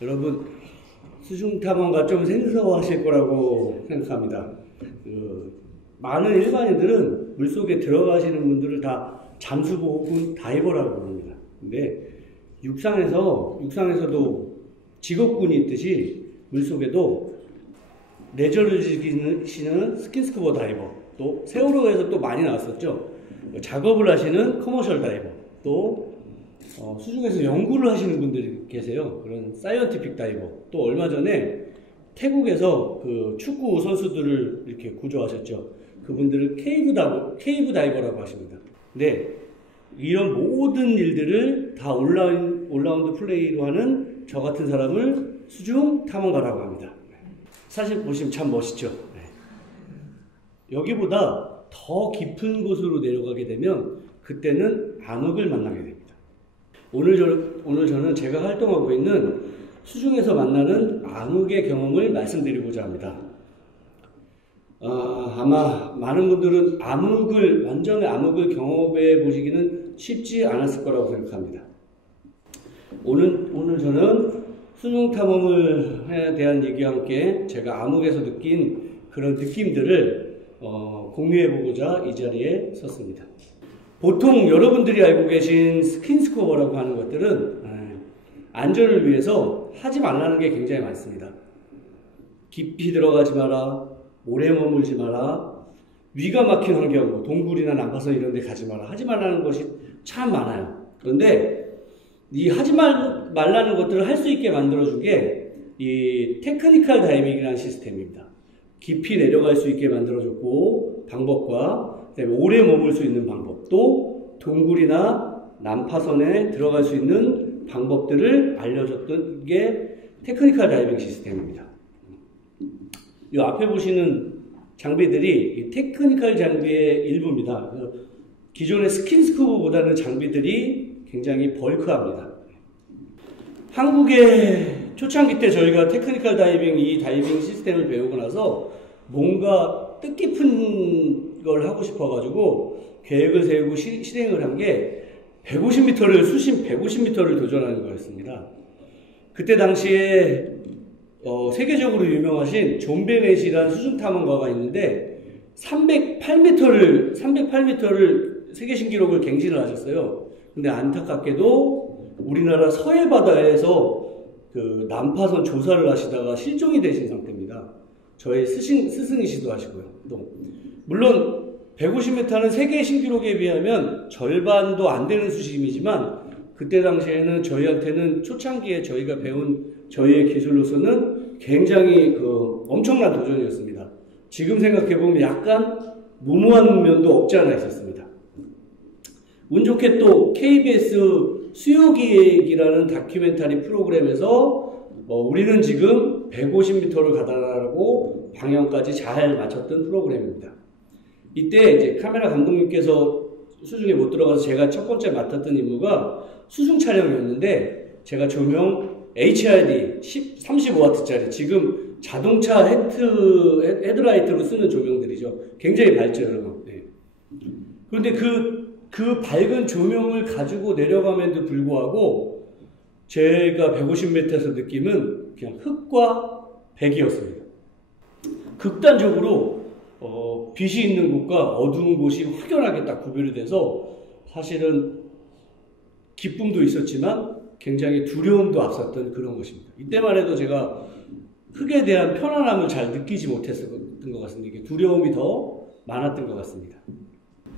여러분 수중 탐험가 좀 생소하실 거라고 생각합니다. 많은 일반인들은 물속에 들어가시는 분들을 다 잠수부 혹은 다이버라고 부릅니다. 근데 육상에서도 직업군이 있듯이 물속에도 레저를 즐기시는 스킨스쿠버 다이버, 또 세월호에서 또 많이 나왔었죠. 작업을 하시는 커머셜 다이버, 또 수중에서 연구를 하시는 분들이 계세요. 그런 사이언티픽 다이버. 또 얼마 전에 태국에서 그 축구 선수들을 이렇게 구조하셨죠. 그분들을 케이브 다이버라고 하십니다. 근데 이런 모든 일들을 다 온라운드 플레이로 하는 저 같은 사람을 수중 탐험가라고 합니다. 사실 보시면 참 멋있죠. 여기보다 더 깊은 곳으로 내려가게 되면 그때는 암흑을 만나게 됩니다. 오늘 저는 제가 활동하고 있는 수중에서 만나는 암흑의 경험을 말씀드리고자 합니다. 아마 많은 분들은 완전히 암흑을 경험해 보시기는 쉽지 않았을 거라고 생각합니다. 오늘 저는 수중 탐험에 대한 얘기와 함께 제가 암흑에서 느낀 그런 느낌들을 공유해 보고자 이 자리에 섰습니다. 보통 여러분들이 알고 계신 스킨스쿠버라고 하는 것들은 안전을 위해서 하지 말라는 게 굉장히 많습니다. 깊이 들어가지 마라, 오래 머물지 마라, 위가 막힌 환경, 동굴이나 난파선 이런 데 가지 마라, 하지 말라는 것이 참 많아요. 그런데 이 하지 말라는 것들을 할 수 있게 만들어준 게 이 테크니컬 다이빙이라는 시스템입니다. 깊이 내려갈 수 있게 만들어줬고, 방법과 그다음에 오래 머물 수 있는 방법, 또 동굴이나 난파선에 들어갈 수 있는 방법들을 알려줬던 게 테크니컬 다이빙 시스템입니다. 이 앞에 보시는 장비들이 이 테크니컬 장비의 일부입니다. 기존의 스킨스쿠버보다는 장비들이 굉장히 벌크합니다. 한국의 초창기 때 저희가 테크니컬 다이빙, 이 다이빙 시스템을 배우고 나서 뭔가 뜻깊은 걸 하고 싶어가지고 계획을 세우고 실행을 한 게 150m를, 수심 150m를 도전하는 거였습니다. 그때 당시에 세계적으로 유명하신 존 베넷이라는 수중 탐험가가 있는데 308m를 세계 신기록을 갱신을 하셨어요. 근데 안타깝게도 우리나라 서해 바다에서 그 난파선 조사를 하시다가 실종이 되신 상태입니다. 저의 스승이시도 하시고요. 또 물론 150m는 세계 신기록에 비하면 절반도 안 되는 수심이지만 그때 당시에는 저희한테는 초창기에 저희가 배운 저희의 기술로서는 굉장히 엄청난 도전이었습니다. 지금 생각해보면 약간 무모한 면도 없지 않아 있었습니다. 운 좋게 또 KBS 수요기획이라는 다큐멘터리 프로그램에서 우리는 지금 150m를 가다라고 방향까지 잘 맞췄던 프로그램입니다. 이때 이제 카메라 감독님께서 수중에 못 들어가서 제가 첫 번째 맡았던 임무가 수중 촬영이었는데 제가 조명 HRD 35W짜리 지금 자동차 헤드라이트로 쓰는 조명들이죠. 굉장히 밝죠, 여러분. 네. 그런데 그 밝은 조명을 가지고 내려감에도 불구하고 제가 150m에서 느낌은 그냥 흙과 백이었습니다. 극단적으로 빛이 있는 곳과 어두운 곳이 확연하게 딱 구별이 돼서 사실은 기쁨도 있었지만 굉장히 두려움도 앞섰던 그런 것입니다. 이때만 해도 제가 흙에 대한 편안함을 잘 느끼지 못했던 것 같습니다. 이게 두려움이 더 많았던 것 같습니다.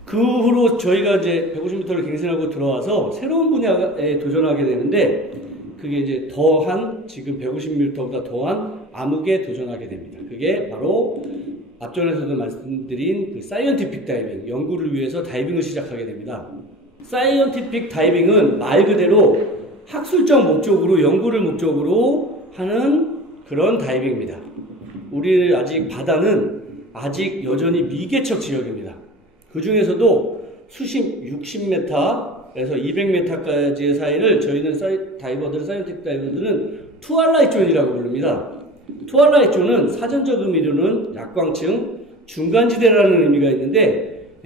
그 후로 저희가 이제 150m를 갱신하고 들어와서 새로운 분야에 도전하게 되는데 그게 이제 지금 150m보다 더한 암흑에 도전하게 됩니다. 그게 바로 앞전에서도 말씀드린 그 사이언티픽 다이빙, 연구를 위해서 다이빙을 시작하게 됩니다. 사이언티픽 다이빙은 말 그대로 학술적 목적으로, 연구를 목적으로 하는 그런 다이빙입니다. 우리 바다는 아직 여전히 미개척 지역입니다. 그 중에서도 수심 60m에서 200m까지의 사이를 저희는 사이언티픽 다이버들은 투알라이트 존이라고 부릅니다. 투알라이트 존은 사전적 의미로는 약광층, 중간지대라는 의미가 있는데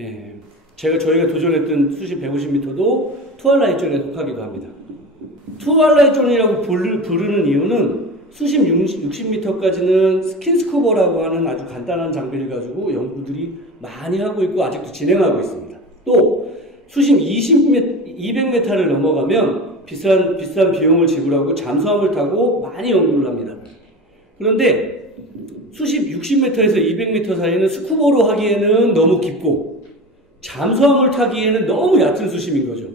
저희가 도전했던 수심 150m도 투알라이트 존에 속하기도 합니다. 트와일라이트 존이라고 부르는 이유는 수심 60m까지는 스킨스쿠버라고 하는 아주 간단한 장비를 가지고 연구들이 많이 하고 있고 아직도 진행하고 있습니다. 또 수심 200m를 넘어가면 비싼 비용을 지불하고 잠수함을 타고 많이 연구를 합니다. 그런데 수심 60m에서 200m 사이는 스쿠버로 하기에는 너무 깊고 잠수함을 타기에는 너무 얕은 수심인 거죠.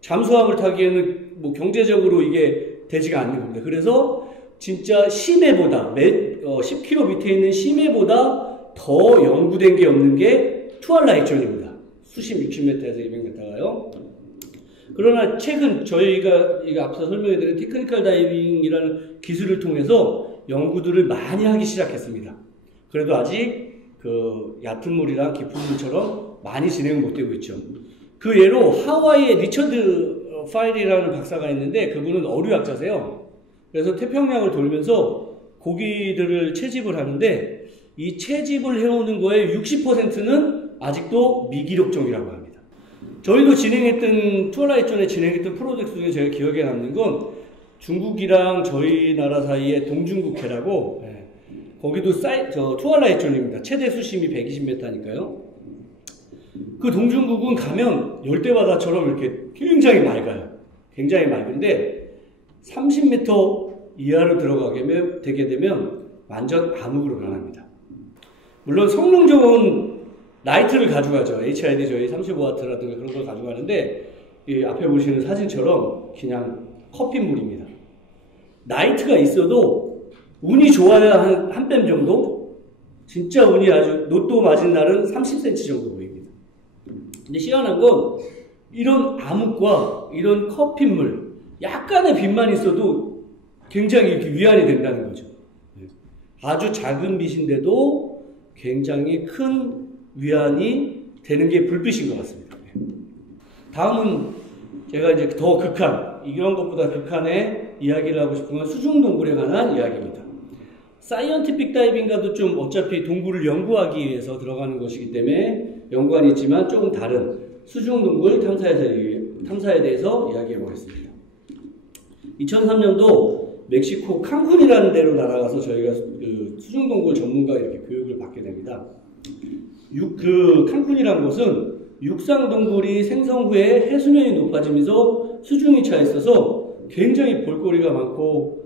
잠수함을 타기에는 뭐 경제적으로 이게 되지가 않는 겁니다. 그래서 진짜 심해보다 10km 밑에 있는 심해보다 더 연구된 게 없는 게 트와일라이트 존입니다. 수심 60m에서 200m가요. 그러나 최근 저희가 앞서 설명해드린 테크니컬 다이빙이라는 기술을 통해서 연구들을 많이 하기 시작했습니다. 그래도 아직 그 얕은 물이랑 깊은 물처럼 많이 진행은 못 되고 있죠. 그 예로 하와이의 리처드 파일이라는 박사가 있는데 그분은 어류학자세요. 그래서 태평양을 돌면서 고기들을 채집을 하는데 이 채집을 해오는 거에 60%는 아직도 미기록종이라고 합니다. 저희도 트와일라이트 존에 진행했던 프로젝트 중에 제가 기억에 남는 건 중국이랑 저희 나라 사이에 동중국해라고 거기도 트와일라이트 존입니다. 최대 수심이 120m니까요. 그 동중국은 가면 열대바다처럼 이렇게 굉장히 맑아요. 굉장히 맑은데 30m 이하로 들어가게 되게 되면 완전 암흑으로 변합니다. 물론 성능 좋은 라이트를 가져가죠. HID 저희 35W라든가 그런 걸 가져가는데 이 앞에 보시는 사진처럼 그냥 커피물입니다. 라이트가 있어도 운이 좋아야 한 뺨 정도? 진짜 운이 아주 로또 맞은 날은 30cm 정도 보입니다. 근데 희한한 건 이런 암흑과 이런 커피물, 약간의 빛만 있어도 굉장히 이렇게 위안이 된다는 거죠. 아주 작은 빛인데도 굉장히 큰 위안이 되는 게 불빛인 것 같습니다. 다음은 제가 이제 더 극한, 이런 것보다 극한의 이야기를 하고 싶은 건 수중동굴에 관한 이야기입니다. 사이언티픽 다이빙과도 좀 어차피 동굴을 연구하기 위해서 들어가는 것이기 때문에 연관이 있지만 조금 다른 수중동굴 탐사에 대해서 이야기해 보겠습니다. 2003년도 멕시코 칸쿤이라는 데로 날아가서 저희가 그 수중동굴 전문가 이렇게 교육을 받게 됩니다. 그 칸쿤이라는 곳은 육상동굴이 생성 후에 해수면이 높아지면서 수중이 차 있어서 굉장히 볼거리가 많고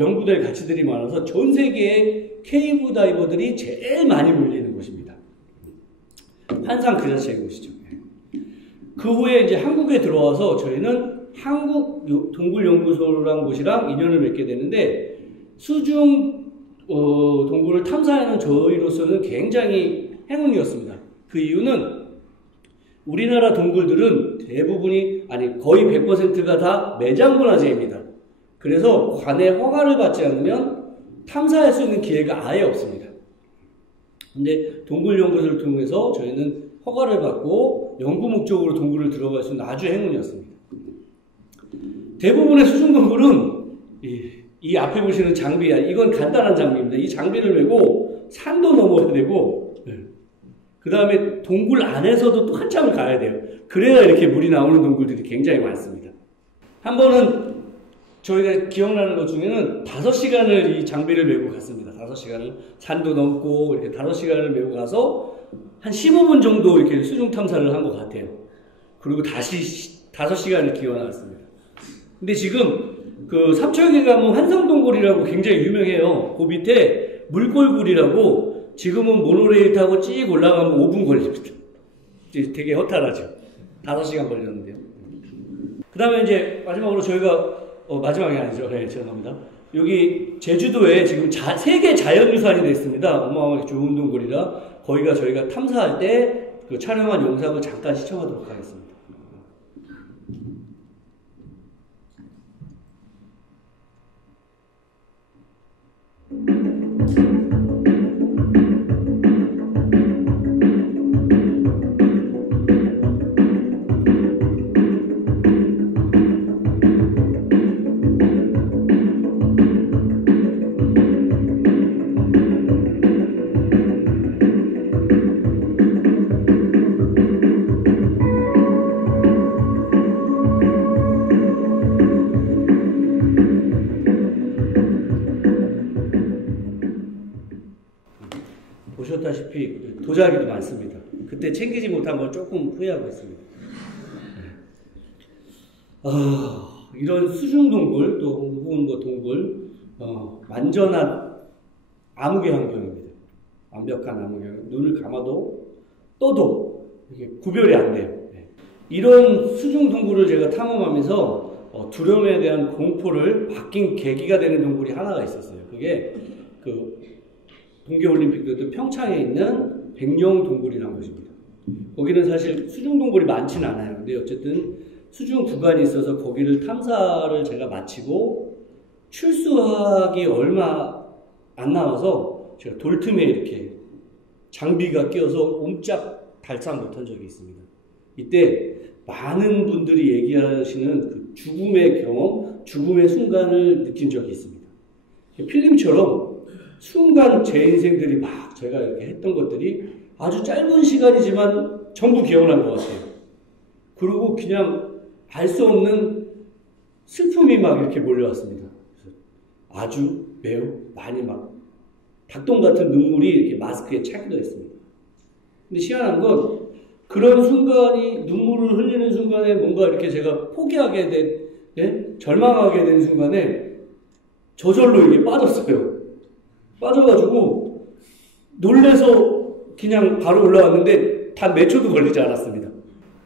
연구될 가치들이 많아서 전 세계의 케이브 다이버들이 제일 많이 몰리는 곳입니다. 환상 그 자체의 곳이죠. 그 후에 이제 한국에 들어와서 저희는 한국 동굴연구소라는 곳이랑 인연을 맺게 되는데 수중 동굴을 탐사하는 저희로서는 굉장히 행운이었습니다. 그 이유는 우리나라 동굴들은 거의 100%가 다 매장문화재입니다. 그래서 관의 허가를 받지 않으면 탐사할 수 있는 기회가 아예 없습니다. 근데 동굴연구소를 통해서 저희는 허가를 받고 연구 목적으로 동굴을 들어갈 수 있는 아주 행운이었습니다. 대부분의 수중동굴은 이 앞에 보시는 장비야. 이건 간단한 장비입니다. 이 장비를 메고 산도 넘어야 되고 그 다음에 동굴 안에서도 또 한참을 가야 돼요. 그래야 이렇게 물이 나오는 동굴들이 굉장히 많습니다. 한 번은 저희가 기억나는 것 중에는 5시간을 이 장비를 메고 갔습니다. 5시간을 산도 넘고 이렇게 5시간을 메고 가서 한 15분 정도 이렇게 수중 탐사를 한 것 같아요. 그리고 다시 5시간을 기어 나왔습니다. 근데 지금 그 삼척에 가면 한성동굴이라고 굉장히 유명해요. 그 밑에 물골굴이라고 지금은 모노레일 타고 쭉 올라가면 5분 걸립니다. 되게 허탈하죠. 5시간 걸렸는데요. 그 다음에 이제 마지막으로 저희가 마지막이 아니죠. 네, 죄송합니다. 여기 제주도에 지금 세계 자연유산이 됐습니다. 어마어마하게 좋은 동굴이라 거기가 저희가 탐사할 때 그 촬영한 영상을 잠깐 시청하도록 하겠습니다. 보셨다시피 도자기도 많습니다. 그때 챙기지 못한 걸 조금 후회하고 있습니다. 이런 수중 동굴, 또 혹은 뭐 동굴, 완전한 암흑의 환경입니다. 완벽한 암흑의 환경. 눈을 감아도 떠도 이게 구별이 안 돼요. 이런 수중 동굴을 제가 탐험하면서 두려움에 대한 공포를 바뀐 계기가 되는 동굴이 하나가 있었어요. 그게 그 동계올림픽도 평창에 있는 백령 동굴이라는 곳입니다. 거기는 사실 수중 동굴이 많지는 않아요. 근데 어쨌든 수중 구간이 있어서 거기를 탐사를 제가 마치고 출수하기 얼마 안 남아서 제가 돌틈에 이렇게 장비가 끼어서 옴짝 달싹 못한 적이 있습니다. 이때 많은 분들이 얘기하시는 그 죽음의 경험, 죽음의 순간을 느낀 적이 있습니다. 필름처럼 순간 제 인생들이 막 제가 이렇게 했던 것들이 아주 짧은 시간이지만 전부 기억난 것 같아요. 그리고 그냥 알 수 없는 슬픔이 막 이렇게 몰려왔습니다. 아주 매우 많이 막 닭똥 같은 눈물이 이렇게 마스크에 차기도 했습니다. 근데 희한한 건 그런 순간이 눈물을 흘리는 순간에 뭔가 이렇게 제가 포기하게 된, 절망하게 된 순간에 저절로 이게 빠졌어요. 빠져가지고 놀래서 그냥 바로 올라왔는데 단 몇 초도 걸리지 않았습니다.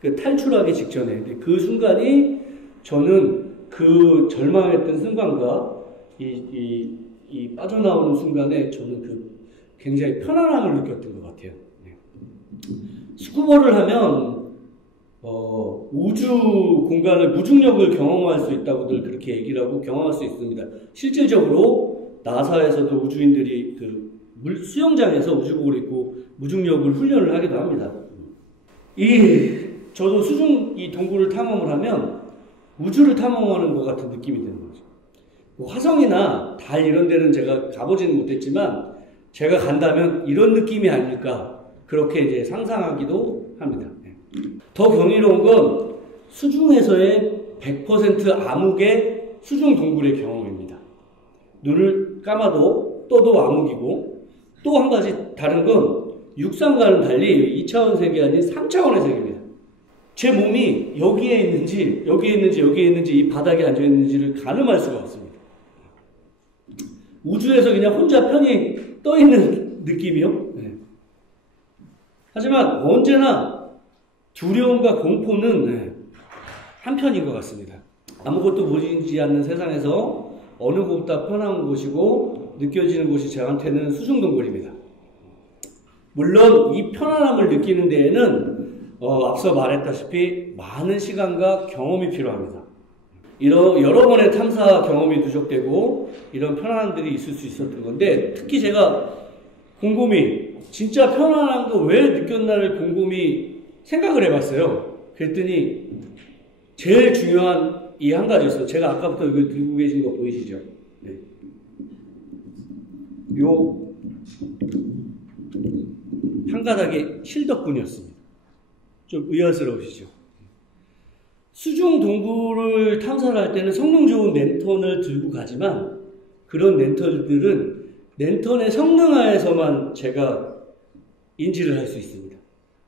그 탈출하기 직전에. 근데 그 순간이 저는 그 절망했던 순간과 이 빠져나오는 순간에 저는 그 굉장히 편안함을 느꼈던 것 같아요. 스쿠버를 하면 우주 공간을 무중력을 경험할 수 있다고들 그렇게 얘기를 하고 경험할 수 있습니다. 실질적으로 나사에서도 우주인들이 그 수영장에서 우주복을 입고 무중력을 훈련을 하기도 합니다. 저도 수중 이 동굴을 탐험을 하면 우주를 탐험하는 것 같은 느낌이 드는 거죠. 화성이나 달 이런 데는 제가 가보지는 못했지만 제가 간다면 이런 느낌이 아닐까 그렇게 이제 상상하기도 합니다. 더 경이로운 건 수중에서의 100% 암흑의 수중 동굴의 경험입니다. 눈을 감아도 떠도 암흑이고 또 한 가지 다른 건 육상과는 달리 2차원 세계 아닌 3차원의 세계입니다. 제 몸이 여기에 있는지 이 바닥에 앉아 있는지를 가늠할 수가 없습니다. 우주에서 그냥 혼자 편히 떠 있는 느낌이요. 하지만 언제나 두려움과 공포는 한편인 것 같습니다. 아무것도 보이지 않는 세상에서 어느 곳보다 편한 곳이고 느껴지는 곳이 저한테는 수중동굴입니다. 물론 이 편안함을 느끼는 데에는 앞서 말했다시피 많은 시간과 경험이 필요합니다. 여러 번의 탐사 경험이 누적되고 이런 편안함들이 있을 수 있었던 건데 특히 제가 곰곰이 진짜 편안한 거 왜 느꼈나를 곰곰이 생각을 해봤어요. 그랬더니 제일 중요한 이 한 가지였어요. 제가 아까부터 이거 들고 계신 거 보이시죠? 네. 요 한 가닥의 실 덕분이었습니다. 좀 의아스러우시죠? 수중 동굴을 탐사를 할 때는 성능 좋은 랜턴을 들고 가지만 그런 랜턴들은 랜턴의 성능 하에서만 제가 인지를 할 수 있습니다.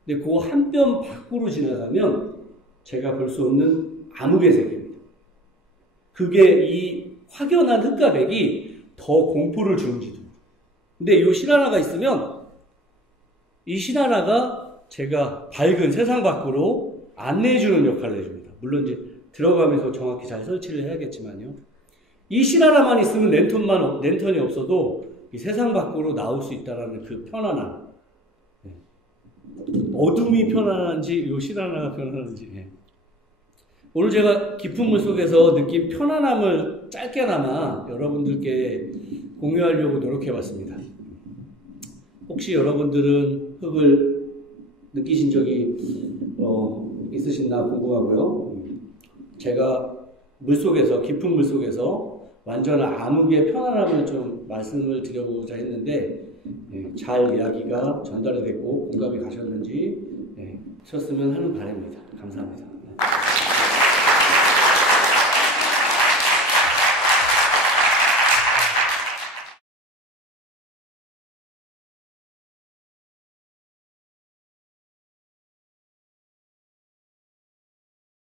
근데 그 한 뼘 밖으로 지나가면 제가 볼 수 없는 암흑의 세계입니다. 그게 이 확연한 흑가백이 더 공포를 주는지도. 근데 이 실 하나가 있으면 이 실 하나가 제가 밝은 세상 밖으로 안내해주는 역할을 해줍니다. 물론 이제 들어가면서 정확히 잘 설치를 해야겠지만요. 이 실 하나만 있으면 랜턴이 없어도 이 세상 밖으로 나올 수 있다는 그 편안함. 어둠이 편안한지 이 실 하나가 편안한지. 오늘 제가 깊은 물 속에서 느낀 편안함을 짧게나마 여러분들께 공유하려고 노력해봤습니다. 혹시 여러분들은 흙을 느끼신 적이 있으신나 궁금하고요. 제가 물속에서 깊은 물속에서 완전한 암흑의 편안함을 좀 말씀을 드려보고자 했는데 잘 이야기가 전달이 됐고 공감이 가셨는지 하셨으면 하는 바람입니다. 감사합니다.